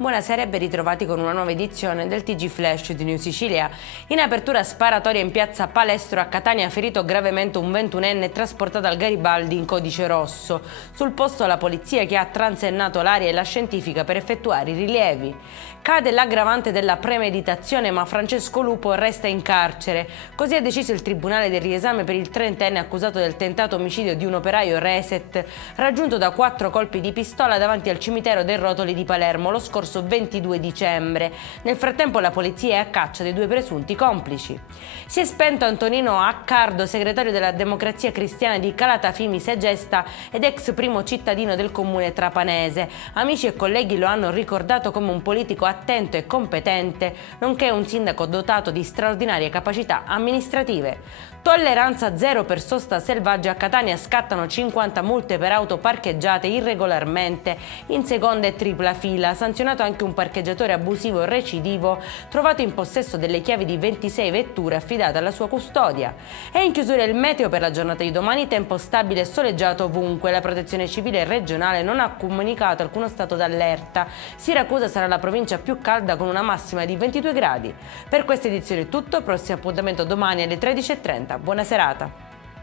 Buonasera e ben ritrovati con una nuova edizione del TG Flash di New Sicilia. In apertura sparatoria in piazza Palestro a Catania, ferito gravemente un 21enne trasportato al Garibaldi in codice rosso. Sul posto la polizia che ha transennato l'area e la scientifica per effettuare i rilievi. Cade l'aggravante della premeditazione, ma Francesco Lupo resta in carcere. Così ha deciso il Tribunale del riesame per il 30enne accusato del tentato omicidio di un operaio Reset, raggiunto da 4 colpi di pistola davanti al cimitero dei Rotoli di Palermo lo scorso 22 dicembre. Nel frattempo la polizia è a caccia dei 2 presunti complici. Si è spento Antonino Accardo, segretario della Democrazia Cristiana di Calatafimi Segesta ed ex primo cittadino del comune trapanese. Amici e colleghi lo hanno ricordato come un politico attento e competente, nonché un sindaco dotato di straordinarie capacità amministrative. Tolleranza zero per sosta selvaggia. A Catania scattano 50 multe per auto parcheggiate irregolarmente in seconda e tripla fila. Sanzionato anche un parcheggiatore abusivo recidivo trovato in possesso delle chiavi di 26 vetture affidate alla sua custodia. È in chiusura il meteo per la giornata di domani, tempo stabile e soleggiato ovunque. La protezione civile regionale non ha comunicato alcuno stato d'allerta. Siracusa sarà la provincia più calda con una massima di 22 gradi. Per questa edizione è tutto, prossimo appuntamento domani alle 13:30. Buona serata.